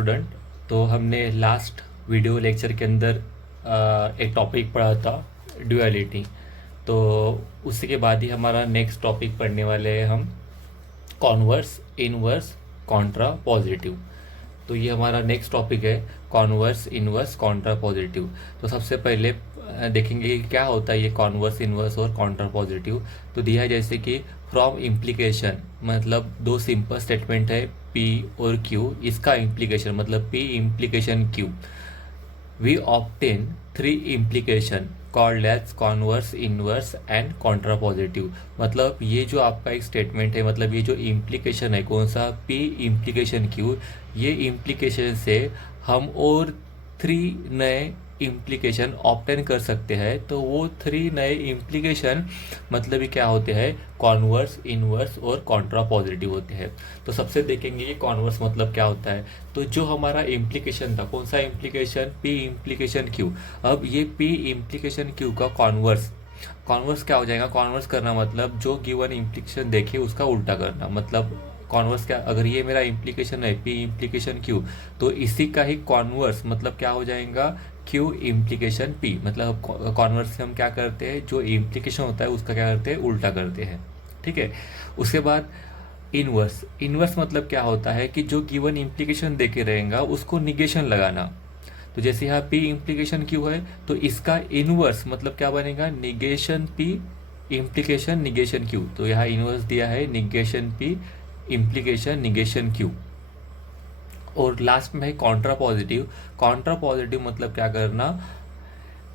Student. तो हमने last video lecture के अंदर एक टॉपिक पढ़ा था, ड्यूअलिटी। तो उसी के बाद ही हमारा नेक्स्ट टॉपिक पढ़ने वाले हैं हम, कॉन्वर्स, इनवर्स, कॉन्ट्रा पॉजिटिव। तो ये हमारा नेक्स्ट टॉपिक है, कॉन्वर्स, इनवर्स, कॉन्ट्रा पॉजिटिव। तो सबसे पहले देखेंगे कि क्या होता है ये कॉन्वर्स, इनवर्स और कॉन्ट्रा पॉजिटिव। तो दिया है जैसे कि फ्रॉम इम्प्लीकेशन, मतलब दो सिंपल स्टेटमेंट है P और Q, इसका इम्प्लीकेशन मतलब P implication Q, we obtain three implication called as converse, inverse and contrapositive. मतलब ये जो आपका एक स्टेटमेंट है, मतलब ये जो इम्प्लीकेशन है, कौन सा, P इम्प्लीकेशन Q, ये इम्प्लीकेशन से हम और थ्री नए इम्प्लीकेशन ऑब्टेन कर सकते हैं। तो वो थ्री नए इम्प्लीकेशन मतलब ये क्या होते हैं, कॉन्वर्स, इनवर्स और कॉन्ट्रा पॉजिटिव होते हैं। तो सबसे देखेंगे ये कॉन्वर्स मतलब क्या होता है। तो जो हमारा इम्प्लीकेशन था, कौन सा इम्प्लीकेशन, P इम्प्लीकेशन Q। अब ये P इम्प्लीकेशन Q का कॉन्वर्स, कॉन्वर्स क्या हो जाएगा, कॉन्वर्स करना मतलब जो गिवन इम्प्लीकेशन देखे उसका उल्टा करना। मतलब कॉन्वर्स क्या, अगर ये मेरा इम्प्लीकेशन है P इम्प्लीकेशन Q, तो इसी का ही कॉन्वर्स मतलब क्या हो जाएगा, Q इम्प्लीकेशन P। मतलब कॉन्वर्स से हम क्या करते हैं, जो इम्प्लीकेशन होता है उसका क्या करते हैं, उल्टा करते हैं। ठीक है। उसके बाद इनवर्स, इनवर्स मतलब क्या होता है कि जो गिवन इम्प्लीकेशन देके रहेगा उसको निगेशन लगाना। तो जैसे यहाँ P इम्प्लीकेशन Q है, तो इसका इनवर्स मतलब क्या बनेगा, negation P implication negation Q। तो यहाँ इनवर्स दिया है negation P implication negation Q। और लास्ट में है कॉन्ट्रा पॉजिटिव। कॉन्ट्रा पॉजिटिव मतलब क्या करना,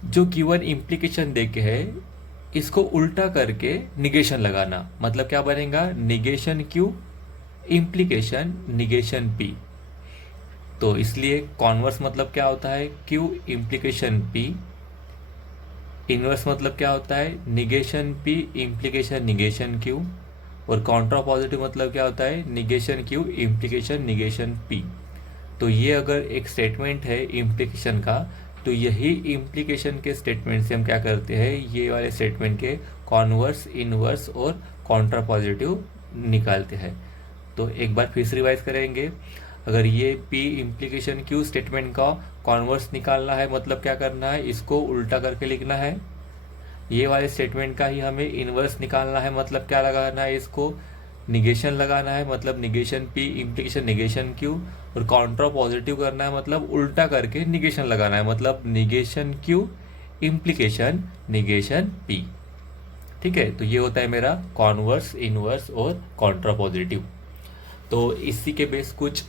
जो गिवन इम्प्लीकेशन देके है इसको उल्टा करके निगेशन लगाना। मतलब क्या बनेगा, negation Q implication negation P। तो इसलिए कॉन्वर्स मतलब क्या होता है, Q इम्प्लीकेशन P, इनवर्स मतलब क्या होता है, negation P implication negation Q, और कॉन्ट्रा पॉजिटिव मतलब क्या होता है, negation Q implication negation P। तो ये अगर एक स्टेटमेंट है इम्प्लीकेशन का, तो यही इम्प्लीकेशन के स्टेटमेंट से हम क्या करते हैं, ये वाले स्टेटमेंट के कॉन्वर्स, इनवर्स और कॉन्ट्रा पॉजिटिव निकालते हैं। तो एक बार फिर से रिवाइज करेंगे। अगर ये P इम्प्लीकेशन Q स्टेटमेंट का कॉन्वर्स निकालना है मतलब क्या करना है, इसको उल्टा करके लिखना है। ये वाले स्टेटमेंट का ही हमें इनवर्स निकालना है मतलब क्या लगाना है, इसको निगेशन लगाना है, मतलब negation P implication negation Q। और कॉन्ट्रा पॉजिटिव करना है मतलब उल्टा करके निगेशन लगाना है, मतलब negation Q implication negation P। ठीक है। तो ये होता है मेरा कॉन्वर्स, इनवर्स और कॉन्ट्रा पॉजिटिव। तो इसी के बेस कुछ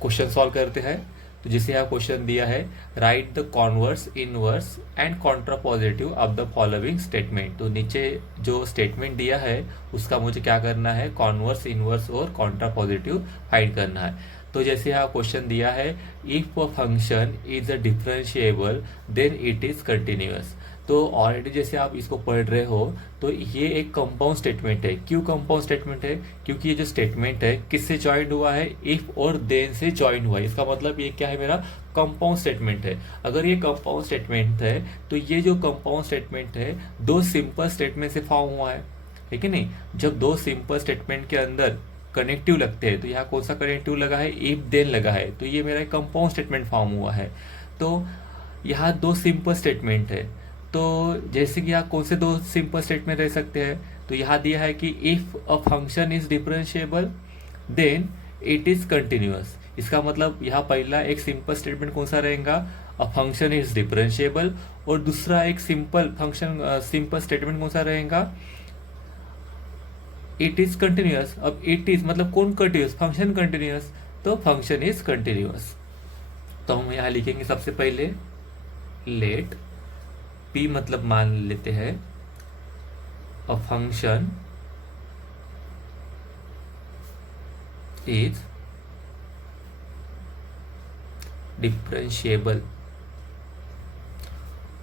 क्वेश्चन सॉल्व करते हैं। तो जैसे यहाँ क्वेश्चन दिया है, right the converse, inverse and Contra positive of the following statement. तो नीचे जो स्टेटमेंट दिया है उसका मुझे क्या करना है, कॉन्वर्स, इनवर्स और कॉन्ट्रा पॉजिटिव फाइंड करना है। तो जैसे यहाँ क्वेश्चन दिया है, if a function is a differentiable then it is continuous. तो ऑलरेडी जैसे आप इसको पढ़ रहे हो, तो ये एक कंपाउंड स्टेटमेंट है। क्यों कंपाउंड स्टेटमेंट है, क्योंकि ये जो स्टेटमेंट है किससे ज्वाइंट हुआ है, इफ और देन से ज्वाइंट हुआ है। इसका मतलब ये क्या है, मेरा कंपाउंड स्टेटमेंट है। अगर ये कंपाउंड स्टेटमेंट है, तो ये जो कंपाउंड स्टेटमेंट है दो सिंपल स्टेटमेंट से फॉर्म हुआ है कि नहीं। जब दो सिंपल स्टेटमेंट के अंदर कनेक्टिव लगते हैं, तो यहाँ कौन सा कनेक्टिव लगा है, इफ देन लगा है, तो ये मेरा कंपाउंड स्टेटमेंट फॉर्म हुआ है। तो यहाँ दो सिंपल स्टेटमेंट है। तो जैसे कि यहाँ कौन से दो सिंपल स्टेटमेंट रह सकते हैं, तो यहाँ दिया है कि if a function is differentiable then it is continuous. इसका मतलब यहाँ पहला एक सिंपल स्टेटमेंट कौन सा रहेगा, अ फंक्शन इज डिफरेंशिएबल, और दूसरा एक सिंपल फंक्शन सिंपल स्टेटमेंट कौन सा रहेगा, इट इज कंटिन्यूअस। अब इट इज मतलब कौन कंटिन्यूअस, फंक्शन कंटिन्यूअस, तो फंक्शन इज कंटिन्यूअस। तो हम यहाँ लिखेंगे सबसे पहले, लेट P मतलब मान लेते हैं अ फंक्शन इज डिफरेंशिएबल,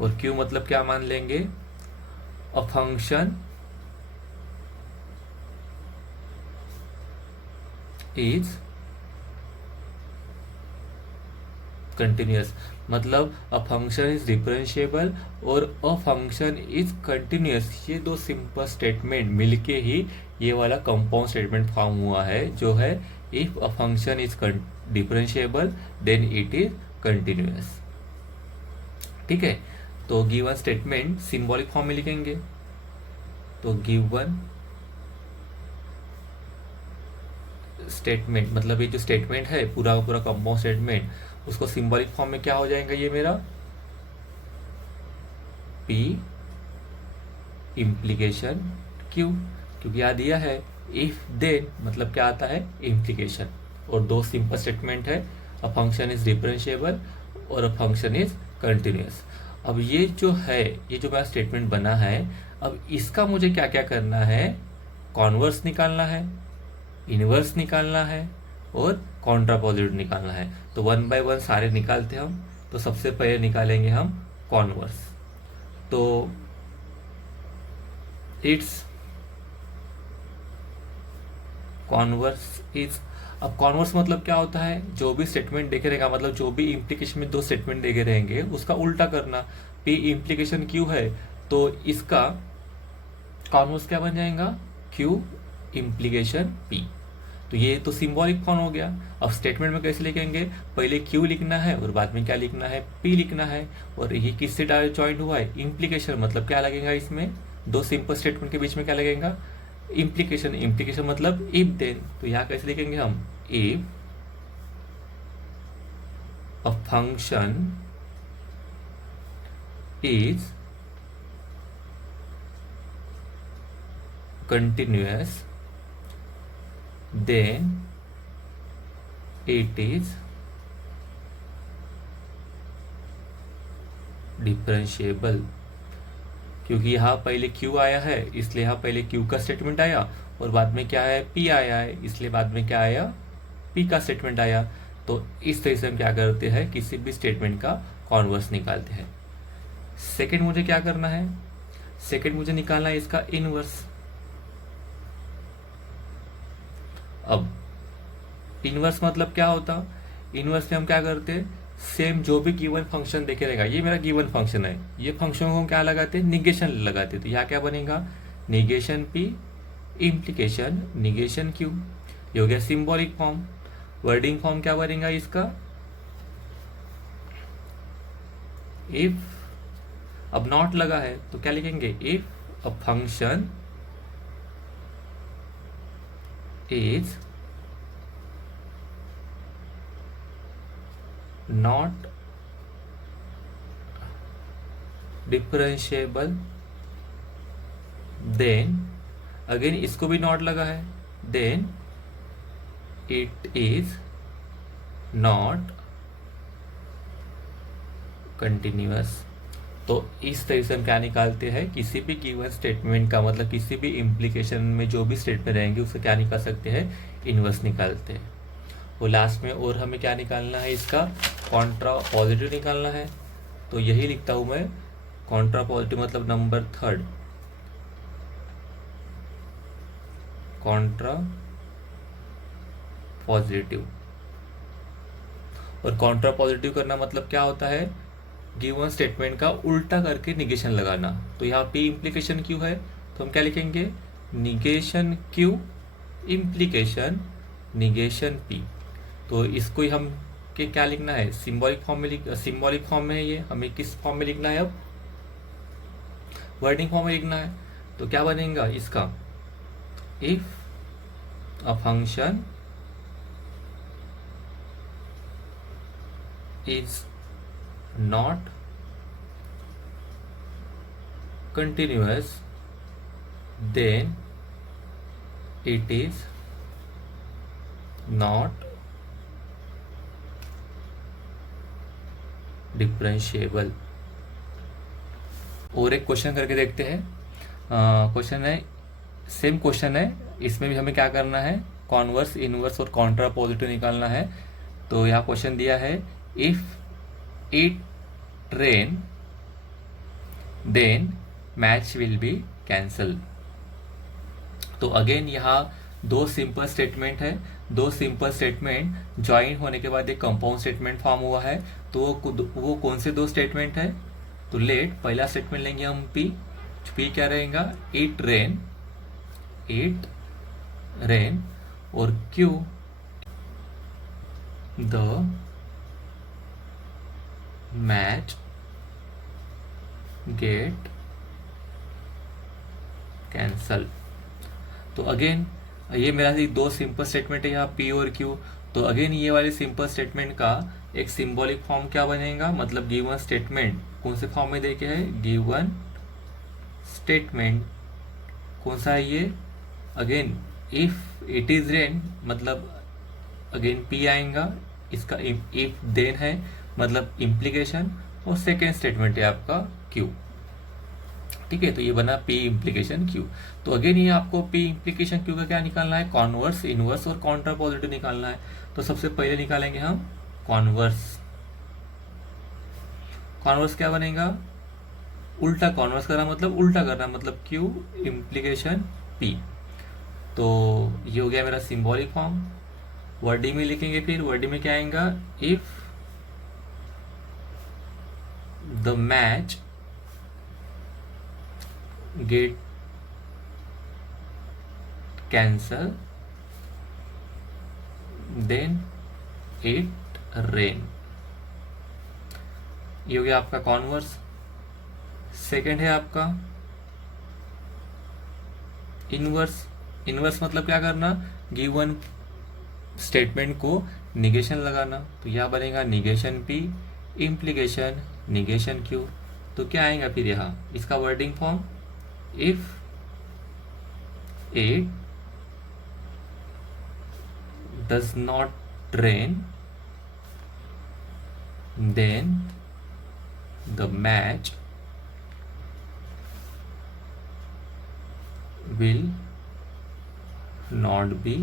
और Q मतलब क्या मान लेंगे, अ फंक्शन इज कंटिन्यूअस। मतलब अ फंक्शन इज डिफरेंशिएबल और अ फंक्शन इज कंटिन्यूअस, ये दो सिंपल स्टेटमेंट मिलके ही ये वाला कंपाउंड स्टेटमेंट फॉर्म हुआ है, जो है if a function is differentiable then it is continuous. ठीक है, तो गिवन स्टेटमेंट सिंबॉलिक फॉर्म में लिखेंगे। तो गिवन स्टेटमेंट मतलब ये जो स्टेटमेंट है पूरा का पूरा कंपाउंड स्टेटमेंट, उसको सिंबॉलिक फॉर्म में क्या हो जाएगा, ये मेरा P इम्प्लीकेशन Q, क्योंकि यहाँ दिया है इफ देन मतलब क्या आता है, इम्प्लीकेशन। और दो सिंपल स्टेटमेंट है, अ फंक्शन इज डिफरेंशिएबल और अ फंक्शन इज कंटिन्यूअस। अब ये जो है, ये जो मेरा स्टेटमेंट बना है, अब इसका मुझे क्या क्या करना है, कॉन्वर्स निकालना है, इनवर्स निकालना है और कॉन्ट्रापोजिटिव निकालना है। तो वन बाय वन सारे निकालते हैं हम। तो सबसे पहले निकालेंगे हम कॉन्वर्स। तो इट्स कॉन्वर्स इज, अब कॉन्वर्स मतलब क्या होता है, जो भी स्टेटमेंट देखे रहेगा, मतलब जो भी इम्प्लीकेशन में दो स्टेटमेंट देखे रहेंगे उसका उल्टा करना। पी इम्प्लीकेशन क्यू है तो इसका कॉन्वर्स क्या बन जाएगा, क्यू इम्प्लीकेशन पी। तो ये तो सिंबॉलिक फॉर्म हो गया। अब स्टेटमेंट में कैसे लिखेंगे, पहले क्यू लिखना है और बाद में क्या लिखना है, पी लिखना है। और ये किससे ज्वाइंट हुआ है, इम्प्लीकेशन मतलब क्या लगेगा, इसमें दो सिंपल स्टेटमेंट के बीच में क्या लगेगा, इम्प्लीकेशन। इम्प्लीकेशन मतलब इफ देन। तो यहाँ कैसे लिखेंगे हम, if a function is continuous then it is differentiable. क्योंकि यहाँ पहले Q आया है इसलिए यहाँ पहले Q का स्टेटमेंट आया और बाद में क्या है, P आया है इसलिए बाद में क्या आया, P का स्टेटमेंट आया। तो इस तरह से हम क्या करते हैं, किसी भी स्टेटमेंट का कॉन्वर्स निकालते हैं। सेकंड मुझे क्या करना है, सेकंड मुझे निकालना है इसका इनवर्स। अब इनवर्स मतलब क्या होता, इनवर्स में हम क्या करते हैं, सेम जो भी गिवन फंक्शन देखे रहेगा, ये मेरा गिवन फंक्शन है, ये फंक्शन को हम क्या लगाते हैं, निगेशन लगाते। तो यहाँ क्या बनेगा, negation P implication negation Q. ये हो गया सिंबॉलिक फॉर्म। वर्डिंग फॉर्म क्या बनेगा इसका, इफ, अब नॉट लगा है तो क्या लिखेंगे, if a function is not differentiable then, again इसको भी नॉट लगा है, then it is not continuous। तो इस तरह से हम क्या निकालते हैं, किसी भी गिवन स्टेटमेंट का मतलब किसी भी इम्प्लीकेशन में जो भी स्टेटमेंट रहेंगे उससे क्या निकाल सकते हैं, इनवर्स निकालते हैं। और लास्ट में और हमें क्या निकालना है, इसका कॉन्ट्रा पॉजिटिव निकालना है। तो यही लिखता हूं मैं, कॉन्ट्रा पॉजिटिव मतलब नंबर थर्ड, कॉन्ट्रा पॉजिटिव। और कॉन्ट्रा पॉजिटिव करना मतलब क्या होता है, गिवन स्टेटमेंट का उल्टा करके निगेशन लगाना। तो यहाँ पे इम्प्लीकेशन क्यू है तो हम क्या लिखेंगे, negation Q implication negation P. तो इसको ही हम के क्या लिखना है, सिंबॉलिक फॉर्म में सिंबॉलिक फॉर्म में है ये, हमें किस फॉर्म में लिखना है, अब वर्डिंग फॉर्म में लिखना है। तो क्या बनेगा इसका, if a function is not continuous then it is not differentiable। और एक क्वेश्चन करके देखते हैं। क्वेश्चन है, सेम क्वेश्चन है, इसमें भी हमें क्या करना है, कॉन्वर्स इनवर्स और कॉन्ट्रा पॉजिटिव निकालना है। तो यहाँ क्वेश्चन दिया है, if it rain then match will be cancel। तो अगेन यहाँ दो सिंपल स्टेटमेंट है, दो सिंपल स्टेटमेंट ज्वाइन होने के बाद एक कंपाउंड स्टेटमेंट फॉर्म हुआ है। तो वो कौन से दो स्टेटमेंट है, तो लेट पहला स्टेटमेंट लेंगे हम पी, पी क्या रहेगा, इट रेन और Q the match get cancel. तो अगेन ये मेरा दो सिंपल स्टेटमेंट है यहाँ पी और क्यू। तो अगेन ये वाले सिंपल स्टेटमेंट का एक सिंबॉलिक फॉर्म क्या बनेगा, मतलब गिवन स्टेटमेंट कौन से फॉर्म में देखे है, गिवन स्टेटमेंट कौन सा है ये, again if it is rain मतलब अगेन पी आएगा, इसका इफ देन है मतलब इम्प्लीकेशन, और सेकेंड स्टेटमेंट है आपका क्यू। ठीक है, तो ये बना पी इम्प्लीकेशन क्यू। तो अगेन ये आपको पी इम्प्लीकेशन क्यू का क्या निकालना है, कॉन्वर्स, इनवर्स और काउंटर पॉजिटिव निकालना है। तो सबसे पहले निकालेंगे हम कॉन्वर्स। कॉन्वर्स क्या बनेगा, उल्टा कॉन्वर्स करना मतलब उल्टा करना, मतलब क्यू इम्प्लीकेशन पी। तो ये हो गया मेरा सिंबॉलिक फॉर्म। वर्डिंग में लिखेंगे, फिर वर्डिंग में क्या आएगा, if the match get cancel then it rain. ये हो गया आपका कॉन्वर्स। सेकेंड है आपका इनवर्स। इनवर्स मतलब क्या करना, गिवन स्टेटमेंट को निगेशन लगाना। तो यह बनेगा negation P implication negation Q. तो क्या आएगा फिर यहाँ इसका wording form, if it does not rain then the match will not be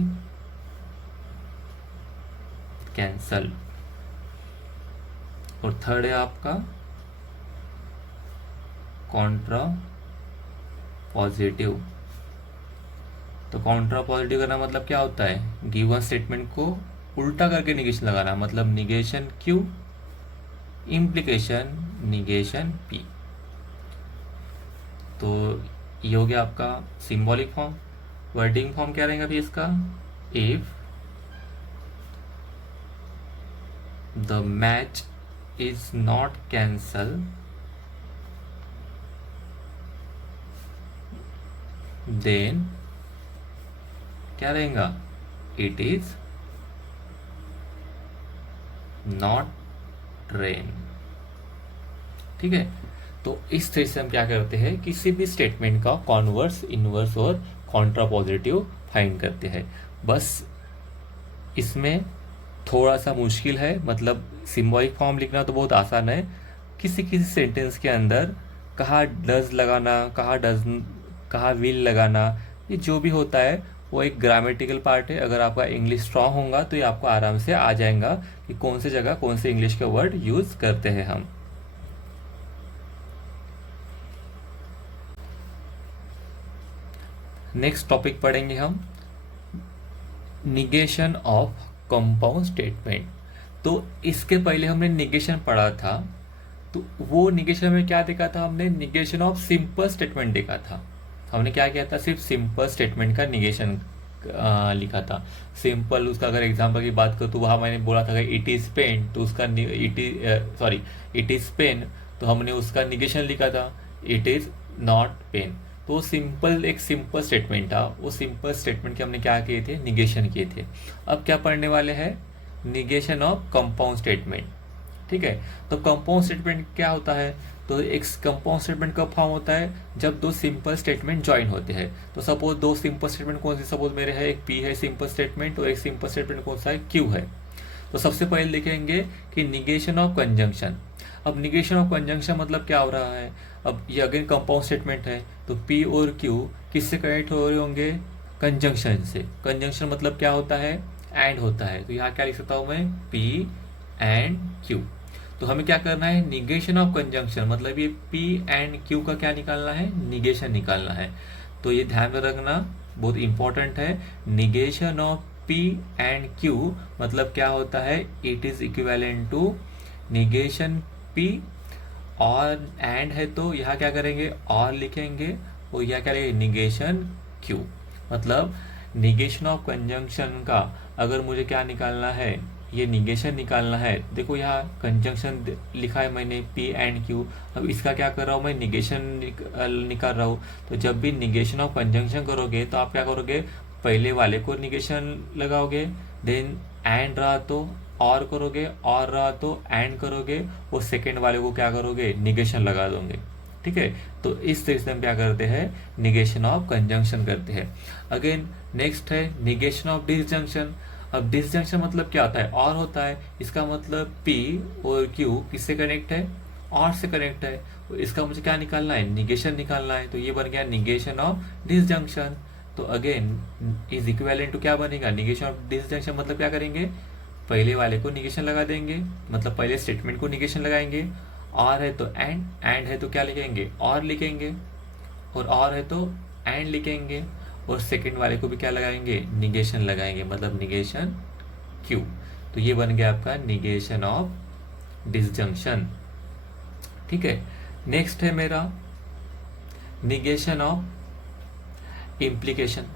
cancelled। और थर्ड है आपका कॉन्ट्रा पॉजिटिव। तो कॉन्ट्रा पॉजिटिव करना मतलब क्या होता है, गिवन स्टेटमेंट को उल्टा करके निगेशन लगाना, मतलब negation Q implication negation P. तो ये हो गया आपका सिंबॉलिक फॉर्म। वर्डिंग फॉर्म क्या रहेगा भी इसका, if the match is not cancel then क्या रहेगा, इट इज नॉट रेन। ठीक है, तो इस तरह से हम क्या करते हैं, किसी भी स्टेटमेंट का कॉन्वर्स इनवर्स और कॉन्ट्रा पॉजिटिव फाइंड करते हैं। बस इसमें थोड़ा सा मुश्किल है, मतलब सिंबॉलिक फॉर्म लिखना तो बहुत आसान है, किसी किसी सेंटेंस के अंदर कहाँ डज लगाना, कहाँ विल लगाना, ये जो भी होता है वो एक ग्रामेटिकल पार्ट है। अगर आपका इंग्लिश स्ट्रांग होगा तो ये आपको आराम से आ जाएगा कि कौन सी जगह कौन से इंग्लिश के वर्ड यूज करते हैं हम। नेक्स्ट टॉपिक पढ़ेंगे हम निगेशन ऑफ कंपाउंड स्टेटमेंट। तो इसके पहले हमने निगेशन पढ़ा था, तो वो निगेशन में क्या देखा था हमने, निगेशन ऑफ सिंपल स्टेटमेंट देखा था। हमने क्या किया था, सिर्फ सिंपल स्टेटमेंट का निगेशन लिखा था। सिंपल, उसका अगर एग्जांपल की बात करूँ तो वहाँ मैंने बोला था इट इज पेन, तो उसका इट इज पेन, तो हमने उसका निगेशन लिखा था इट इज नॉट पेन। तो सिंपल एक सिंपल स्टेटमेंट था, वो सिंपल स्टेटमेंट के हमने क्या किए थे, निगेशन किए थे। अब क्या पढ़ने वाले हैं, निगेशन ऑफ कंपाउंड स्टेटमेंट। ठीक है, तो कंपाउंड स्टेटमेंट क्या होता है, तो एक कंपाउंड स्टेटमेंट कब फॉर्म होता है, जब दो सिंपल स्टेटमेंट ज्वाइन होते हैं। तो सपोज दो सिंपल स्टेटमेंट कौन सी, सपोज मेरे है एक पी है सिंपल स्टेटमेंट और एक सिंपल स्टेटमेंट कौन सा है, क्यू है। तो सबसे पहले लिखेंगे कि निगेशन ऑफ कंजंक्शन। अब निगेशन ऑफ कंजंक्शन मतलब क्या हो रहा है, अब ये अगेन कंपाउंड स्टेटमेंट है, तो पी और क्यू किससे कनेक्ट हो रहे होंगे, कंजंक्शन से। कंजंक्शन मतलब क्या होता है, एंड होता है। तो यहाँ क्या लिख सकता हूँ मैं, पी एंड क्यू। तो हमें क्या करना है, निगेशन ऑफ कंजंक्शन, मतलब ये पी एंड क्यू का क्या निकालना है, निगेशन निकालना है। तो ये ध्यान में रखना, बहुत इंपॉर्टेंट है। Negation of P and Q मतलब क्या होता है, it is equivalent to negation P और एंड है तो यहाँ क्या करेंगे, और लिखेंगे, और यहाँ क्या लिखेंगे, निगेशन क्यू। मतलब निगेशन ऑफ कंजंक्शन का अगर मुझे क्या निकालना है, ये निगेशन निकालना है। देखो यहाँ कंजंक्शन लिखा है मैंने P एंड Q, अब इसका क्या कर रहा हूँ मैं, निगेशन निकाल रहा हूँ। तो जब भी निगेशन ऑफ कंजंक्शन करोगे तो आप क्या करोगे, पहले वाले को निगेशन लगाओगे, देन एंड रहा तो और करोगे, और रहा तो एंड करोगे, और सेकेंड वाले को क्या करोगे, निगेशन लगा दोगे। ठीक है, तो इस तरीके से हम क्या करते हैं, निगेशन ऑफ कंजंक्शन करते हैं। अगेन नेक्स्ट है निगेशन ऑफ डिसजंक्शन। अब डिसजंक्शन मतलब क्या होता है, और होता है, इसका मतलब P और Q किससे कनेक्ट है, और से कनेक्ट है। तो इसका मुझे क्या निकालना है, निगेशन निकालना है। तो ये बन गया निगेशन ऑफ डिसजंक्शन। तो अगेन इज इक्विवेलेंट टू क्या बनेगा, निगेशन ऑफ डिसजंक्शन मतलब क्या करेंगे, पहले वाले को निगेशन लगा देंगे, मतलब पहले स्टेटमेंट को निगेशन लगाएंगे। और है तो एंड है तो क्या लिखेंगे, और लिखेंगे, और है तो एंड लिखेंगे, और सेकंड वाले को भी क्या लगाएंगे, निगेशन लगाएंगे, मतलब निगेशन क्यू। तो ये बन गया आपका निगेशन ऑफ डिसजंक्शन। ठीक है, नेक्स्ट है मेरा निगेशन ऑफ इम्प्लीकेशन।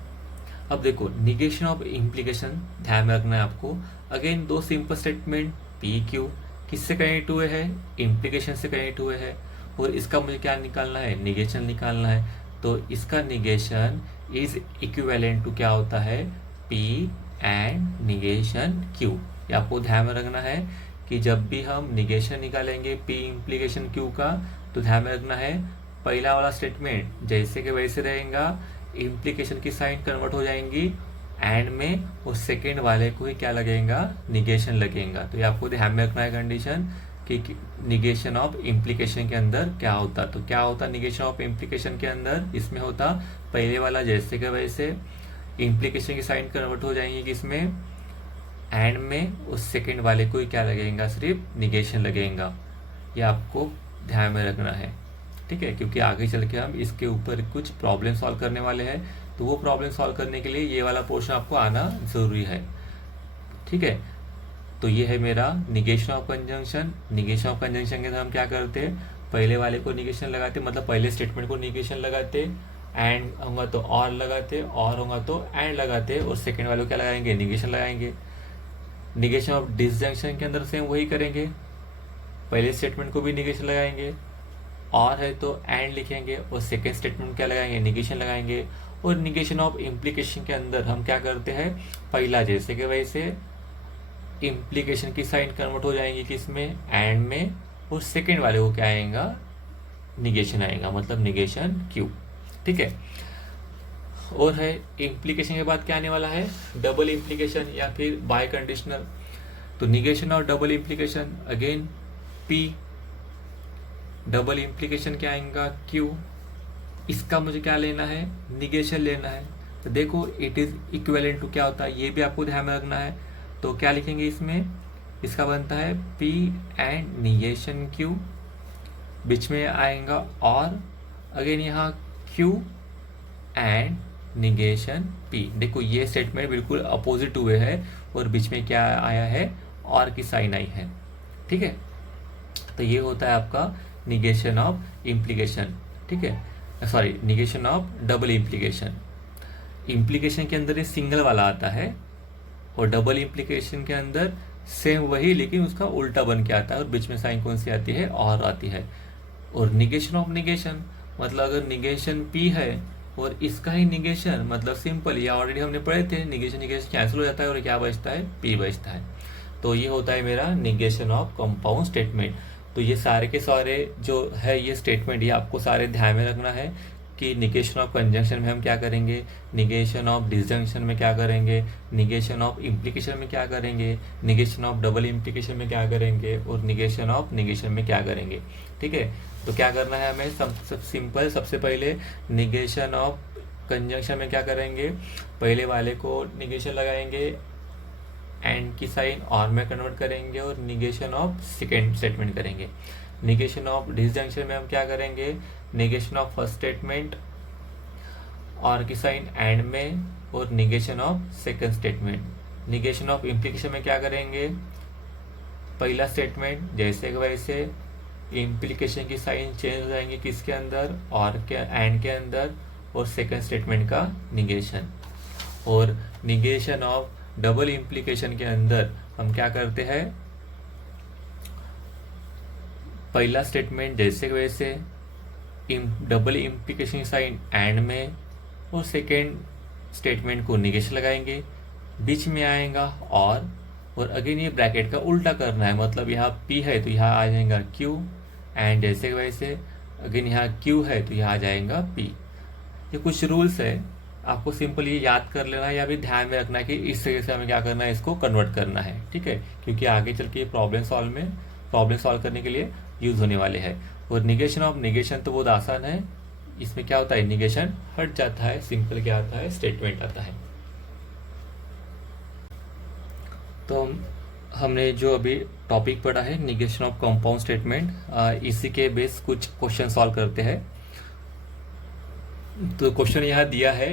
अब देखो निगेशन ऑफ इम्प्लीकेशन ध्यान में रखना है आपको। अगेन दो सिंपल स्टेटमेंट पी क्यू किससे कनेक्ट हुए हैं, इम्प्लीकेशन से कनेक्ट हुए हैं, और इसका मुझे क्या निकालना है, निगेशन निकालना है। तो इसका निगेशन इज इक्विवेलेंट टू क्या होता है, P एंड निगेशन Q। ये आपको ध्यान में रखना है कि जब भी हम निगेशन निकालेंगे P इम्प्लीकेशन Q का, तो ध्यान में रखना है पहला वाला स्टेटमेंट जैसे कि वैसे रहेगा, इम्प्लीकेशन की साइन कन्वर्ट हो जाएंगी एंड में, और सेकेंड वाले को ही क्या लगेगा, निगेशन लगेगा। तो ये आपको ध्यान में रखना है कंडीशन कि निगेशन ऑफ इम्प्लीकेशन के अंदर क्या होता। तो क्या होता निगेशन ऑफ इम्प्लीकेशन के अंदर, इसमें होता पहले वाला जैसे कि वैसे, इम्प्लीकेशन की साइन कन्वर्ट हो जाएंगी किसमें, एंड में, उस सेकेंड वाले को ही क्या लगेगा, सिर्फ निगेशन लगेगा। ये आपको ध्यान में रखना है। ठीक है, क्योंकि आगे चल के हम इसके ऊपर कुछ प्रॉब्लम सॉल्व करने वाले हैं, तो वो प्रॉब्लम सॉल्व करने के लिए ये वाला पोर्शन आपको आना जरूरी है। ठीक है, तो ये है मेरा negation of conjunction. Negation of conjunction के अंदर हम क्या करते हैं, पहले वाले को निगेशन लगाते, मतलब पहले स्टेटमेंट को निगेशन लगाते, एंड होगा तो और लगाते, और होगा तो एंड लगाते, और सेकेंड वाले को क्या लगाएंगे, निगेशन लगाएंगे। निगेशन ऑफ डिसजंक्शन के अंदर सेम वही करेंगे, पहले स्टेटमेंट को भी निगेशन लगाएंगे, और है तो एंड लिखेंगे, और सेकेंड स्टेटमेंट क्या लगाएंगे, निगेशन लगाएंगे। और निगेशन ऑफ इम्प्लीकेशन के अंदर हम क्या करते हैं, पहला जैसे कि वैसे, इम्प्लीकेशन की साइन कन्वर्ट हो जाएंगी किसमें, एंड में, और सेकेंड वाले को क्या आएगा, निगेशन आएगा, मतलब निगेशन क्यू। ठीक है, और है इम्प्लीकेशन के बाद क्या आने वाला है, डबल इम्प्लीकेशन या फिर बाय कंडीशनल। तो निगेशन और double implication, again P, double implication क्या आएगा, Q। इसका मुझे क्या लेना है, निगेशन लेना है। तो देखो इट इज इक्विवेलेंट टू क्या होता है, ये भी आपको ध्यान में रखना है। तो क्या लिखेंगे इसमें, इसका बनता है P एंड निगेशन Q, बीच में आएगा और, अगेन यहाँ Q एंड निगेशन P। देखो ये स्टेटमेंट बिल्कुल अपोजिट हुए है, और बीच में क्या आया है, और की साइन आई है। ठीक है, तो ये होता है आपका निगेशन ऑफ इम्प्लीकेशन। ठीक है, sorry, negation of double implication. Implication के अंदर ये सिंगल वाला आता है, और डबल इम्प्लीकेशन के अंदर सेम वही लेकिन उसका उल्टा बन के आता है, और बीच में साइन कौन सी आती है, और आती है। और निगेशन ऑफ निगेशन मतलब अगर निगेशन P है और इसका ही निगेशन, मतलब सिंपल, ये ऑलरेडी हमने पढ़े थे, निगेशन निगेशन कैंसिल हो जाता है और क्या बचता है, P बचता है। तो ये होता है मेरा निगेशन ऑफ कंपाउंड स्टेटमेंट। तो ये सारे के सारे जो है ये स्टेटमेंट, ये आपको सारे ध्यान में रखना है कि निगेशन ऑफ कंजंक्शन में हम क्या करेंगे, निगेशन ऑफ डिसजंक्शन में क्या करेंगे, निगेशन ऑफ इम्प्लीकेशन में क्या करेंगे, निगेशन ऑफ डबल इम्प्लीकेशन में क्या करेंगे, और निगेशन ऑफ निगेशन में क्या करेंगे। ठीक है, तो क्या करना है हमें, सब सिंपल, सबसे पहले निगेशन ऑफ कंजंक्शन में क्या करेंगे, पहले वाले को निगेशन लगाएंगे, एंड की साइन और में कन्वर्ट करेंगे, और निगेशन ऑफ सेकेंड स्टेटमेंट करेंगे। निगेशन ऑफ डिसजंक्शन में हम क्या करेंगे, निगेशन ऑफ फर्स्ट स्टेटमेंट और की साइन एंड में, और negation of second statement. Negation of implication में क्या करेंगे, पहला स्टेटमेंट जैसे कि वैसे, इम्प्लीकेशन की साइन चेंज हो जाएंगे किसके अंदर, और के एंड के अंदर, और सेकंड स्टेटमेंट का निगेशन। और निगेशन ऑफ डबल इम्प्लीकेशन के अंदर हम क्या करते हैं, पहला स्टेटमेंट जैसे वैसे डबल इम्प्लीकेशन साइन एंड में, और सेकेंड स्टेटमेंट को निगेशन लगाएंगे, बीच में आएगा और अगेन ये ब्रैकेट का उल्टा करना है, मतलब यहाँ P है तो यहाँ आ जाएगा Q, एंड जैसे वैसे अगेन यहाँ Q है तो यहाँ आ जाएगा P। ये कुछ रूल्स है, आपको सिंपल ये याद कर लेना है या भी ध्यान में रखना है कि इस तरीके से हमें क्या करना है, इसको कन्वर्ट करना है, ठीक है, क्योंकि आगे चल के ये प्रॉब्लम सॉल्व करने के लिए यूज होने वाले हैं। और निगेशन ऑफ निगेशन तो बहुत आसान है, इसमें क्या होता है, निगेशन हट जाता है, सिंपल क्या आता है, स्टेटमेंट आता है। तो हमने जो अभी टॉपिक पढ़ा है निगेशन ऑफ कंपाउंड स्टेटमेंट, इसी के बेस कुछ क्वेश्चन सॉल्व करते हैं। तो क्वेश्चन यहाँ दिया है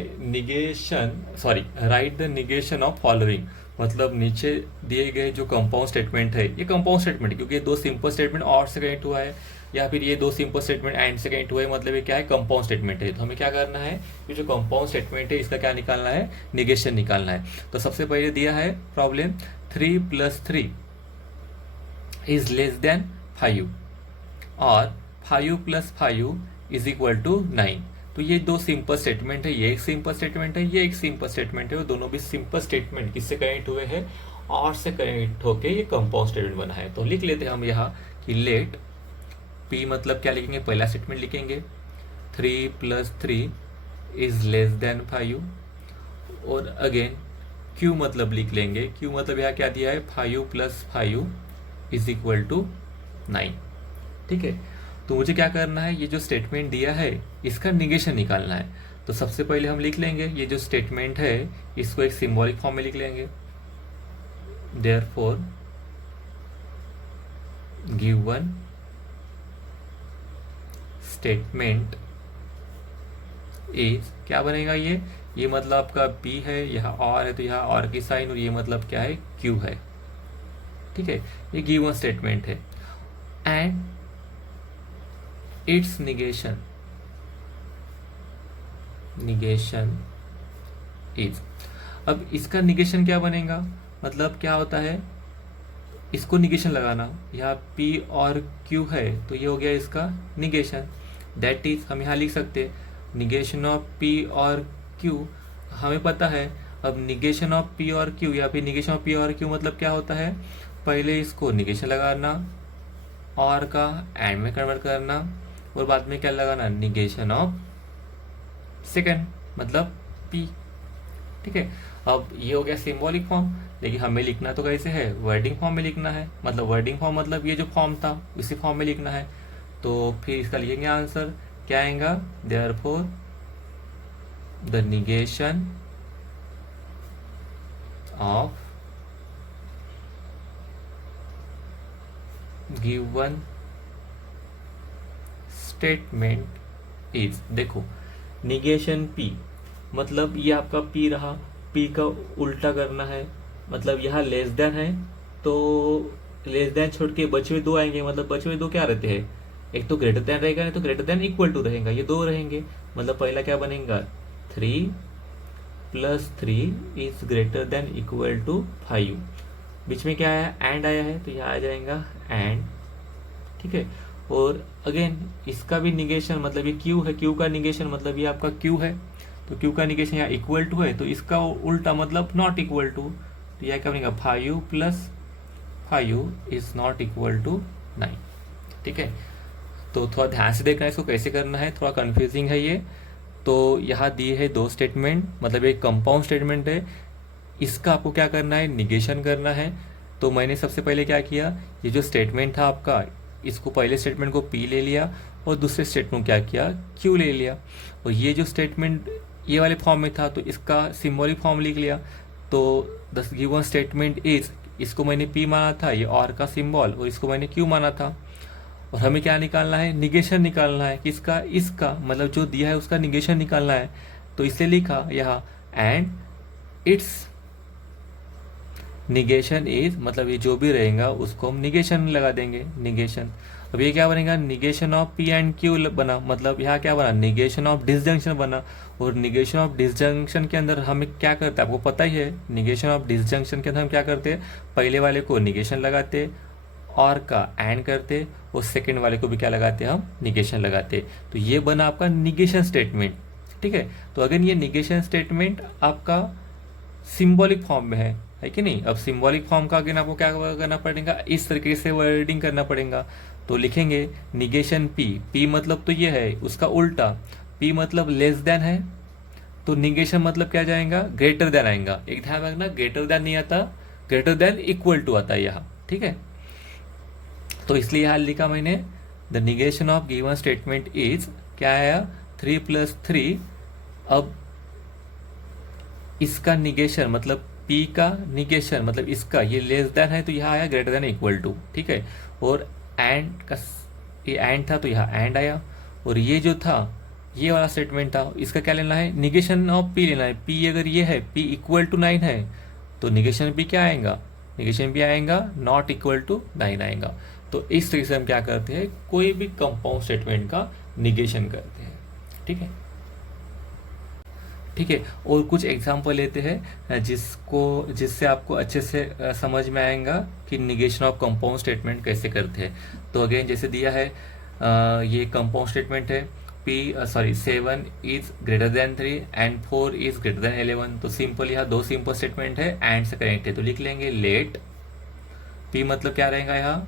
right the negation of following, मतलब नीचे दिए गए जो कंपाउंड स्टेटमेंट है, ये कंपाउंड स्टेटमेंट क्योंकि ये दो सिंपल स्टेटमेंट और से कनेक्ट हुआ है, या फिर ये दो सिंपल स्टेटमेंट एंड से कनेक्ट हुआ है, मतलब ये क्या है, कंपाउंड स्टेटमेंट है। तो हमें क्या करना है, ये जो कंपाउंड स्टेटमेंट है इसका क्या निकालना है, निगेशन निकालना है। तो सबसे पहले दिया है प्रॉब्लम 3 + 3 इज लेस देन 5 और 5 + 5 इज इक्वल टू 9। तो ये दो सिंपल स्टेटमेंट है, ये एक सिंपल स्टेटमेंट है, ये एक सिंपल स्टेटमेंट है, और दोनों भी सिंपल स्टेटमेंट किससे कनेक्ट हुए हैं, और से कनेक्ट होके ये कंपाउंड स्टेटमेंट बना है। तो लिख लेते हैं हम यहाँ कि लेट P मतलब क्या लिखेंगे, पहला स्टेटमेंट लिखेंगे 3 + 3 इज लेस देन 5, और अगेन Q मतलब लिख लेंगे, Q मतलब यहाँ क्या दिया है, 5 + 5 इज इक्वल टू 9, ठीक है। तो मुझे क्या करना है, ये जो स्टेटमेंट दिया है इसका निगेशन निकालना है। तो सबसे पहले हम लिख लेंगे ये जो स्टेटमेंट है इसको एक सिंबॉलिक फॉर्म में लिख लेंगे, देयरफॉर गिवन स्टेटमेंट इज, क्या बनेगा ये मतलब आपका P है, यहाँ और है तो यहाँ और की साइन, और ये मतलब क्या है, Q है, ठीक है। ये गिवन स्टेटमेंट है एंड इट्स निगेशन इज, अब इसका निगेशन क्या बनेगा, मतलब क्या होता है, इसको निगेशन लगाना, यहाँ P और Q है तो ये हो गया इसका निगेशन, दैट इज हम यहाँ लिख सकते हैं निगेशन ऑफ P और Q, हमें पता है। अब निगेशन ऑफ P और Q या फिर निगेशन ऑफ P और Q मतलब क्या होता है, पहले इसको निगेशन लगाना और का एंड में कन्वर्ट करना, और बाद में क्या लगाना, निगेशन ऑफ सेकंड मतलब P, ठीक है। अब ये हो गया सिंबॉलिक फॉर्म, लेकिन हमें लिखना तो कैसे है, वर्डिंग फॉर्म में लिखना है, मतलब वर्डिंग फॉर्म मतलब ये जो फॉर्म था उसी फॉर्म में लिखना है। तो फिर इसका लिखेंगे आंसर, क्या आएगा, therefore the negation of given statement is, देखो निगेशन P मतलब ये आपका P रहा, P का उल्टा करना है, मतलब यहाँ लेस देन है तो लेस देन छोड़ के बचे हुए दो आएंगे, मतलब बचे हुए दो क्या रहते हैं, एक तो ग्रेटर देन रहेगा, नहीं तो ग्रेटर देन इक्वल टू रहेगा, ये दो रहेंगे, मतलब पहला क्या बनेगा, 3 + 3 is greater than equal to 5, बीच में क्या आया, एंड आया है तो यहाँ आ जाएगा एंड, ठीक है। और अगेन इसका भी निगेशन मतलब ये Q है, Q का निगेशन मतलब ये आपका Q है, तो Q का निगेशन यहाँ इक्वल टू है, तो इसका उल्टा मतलब नॉट इक्वल टू, तो यह क्या बनेगा, 5 + 5 इज नॉट इक्वल टू 9, ठीक है। तो थोड़ा ध्यान से देखना है इसको कैसे करना है, थोड़ा कंफ्यूजिंग है ये। तो यहाँ दिए है दो स्टेटमेंट, मतलब एक कंपाउंड स्टेटमेंट है, इसका आपको क्या करना है, निगेशन करना है। तो मैंने सबसे पहले क्या किया, ये जो स्टेटमेंट था आपका, इसको पहले स्टेटमेंट को P ले लिया और दूसरे स्टेटमेंट को क्या किया, Q ले लिया, और ये जो स्टेटमेंट ये वाले फॉर्म में था तो इसका सिंबॉलिक फॉर्म लिख लिया। तो द गिवन स्टेटमेंट इज, इसको मैंने P माना था, ये और का सिंबल, और इसको मैंने Q माना था, और हमें क्या निकालना है, निगेशन निकालना है किसका, इसका, मतलब जो दिया है उसका निगेशन निकालना है। तो इसे लिखा यहाँ एंड इट्स निगेशन इज, मतलब ये जो भी रहेगा उसको हम निगेशन लगा देंगे, निगेशन। अब ये क्या बनेगा, negation of P and Q बना, मतलब यहाँ क्या बना, निगेशन ऑफ डिसजंक्शन बना। और निगेशन ऑफ डिसजंक्शन के अंदर हमें क्या करते हैं, आपको पता ही है, निगेशन ऑफ डिसजंक्शन के अंदर हम क्या करते हैं, पहले वाले को निगेशन लगाते, और का एंड करते, और सेकेंड वाले को भी क्या लगाते हैं, हम निगेशन लगाते। तो ये बना आपका निगेशन स्टेटमेंट। ठीक है, तो अगर ये निगेशन स्टेटमेंट आपका सिंबॉलिक फॉर्म में है कि नहीं। अब सिंबॉलिक फॉर्म का अगर आपको क्या करना पड़ेगा, इस तरीके से वर्डिंग करना पड़ेगा। तो लिखेंगे निगेशन पी, पी मतलब तो ये है, उसका उल्टा, पी मतलब लेस देन है, तो निगेशन मतलब क्या जाएगा, ग्रेटर देन आएगा। एक ध्यान रखना, ग्रेटर देन नहीं आता, ग्रेटर देन इक्वल टू आता है यहाँ। ठीक है, तो इसलिए यहाँ लिखा मैंने, the negation of given statement is, क्या आया, 3+3। अब इसका निगेशन मतलब P का निगेशन मतलब इसका, ये लेस देन है तो यहाँ आया ग्रेटर देन इक्वल टू। ठीक है, और एंड का, ये एंड था तो यहाँ एंड आया। और ये जो था, ये वाला स्टेटमेंट था, इसका क्या लेना है, निगेशन ऑफ P लेना है। P अगर ये है, P इक्वल टू 9 है, तो निगेशन P क्या आएगा, निगेशन भी आएगा नॉट इक्वल टू 9 आएगा। तो इस तरीके से हम क्या करते हैं, कोई भी कंपाउंड स्टेटमेंट का निगेशन करते हैं। ठीक है, ठीक है, और कुछ एग्जांपल लेते हैं जिससे आपको अच्छे से समझ में आएगा कि निगेशन ऑफ कंपाउंड स्टेटमेंट कैसे करते हैं। तो अगेन जैसे दिया है, ये कंपाउंड स्टेटमेंट है, 7 is greater then 3 and 4 is greater then 11। तो सिंपल, यहाँ दो सिंपल स्टेटमेंट है, एंड से कनेक्ट है, तो लिख लेंगे लेट पी मतलब क्या रहेगा, यहाँ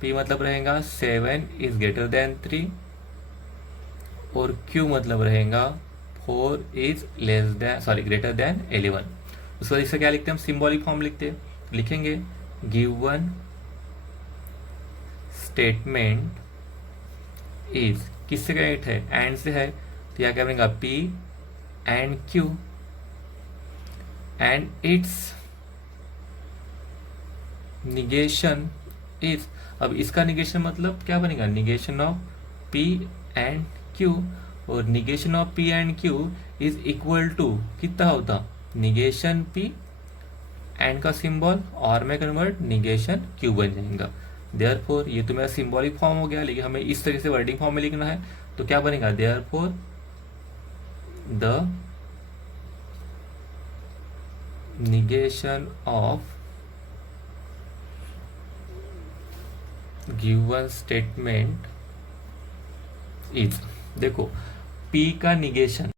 पी मतलब रहेगा 7 इज ग्रेटर देन 3, और क्यू मतलब रहेगा 4 इज ग्रेटर देन 11। उसके बाद इसका क्या लिखते हैं, हम सिंबॉलिक फॉर्म लिखते हैं, लिखेंगे गिवन स्टेटमेंट इज, किससे कनेक्ट है, एंड से है, तो यहाँ क्या बनेगा, P and Q and its negation is. अब इसका निगेशन मतलब क्या बनेगा, negation of P and Q, और negation of P and Q is equal to कितना होता, निगेशन पी एंड का सिंबल और में कन्वर्ट निगेशन क्यू बन जाएगा। देयरफॉर ये तो मेरा सिंबॉलिक फॉर्म हो गया, लेकिन हमें इस तरह से वर्डिंग फॉर्म में लिखना है, तो क्या बनेगा, therefore the negation of given statement is. देखो P का निगेशन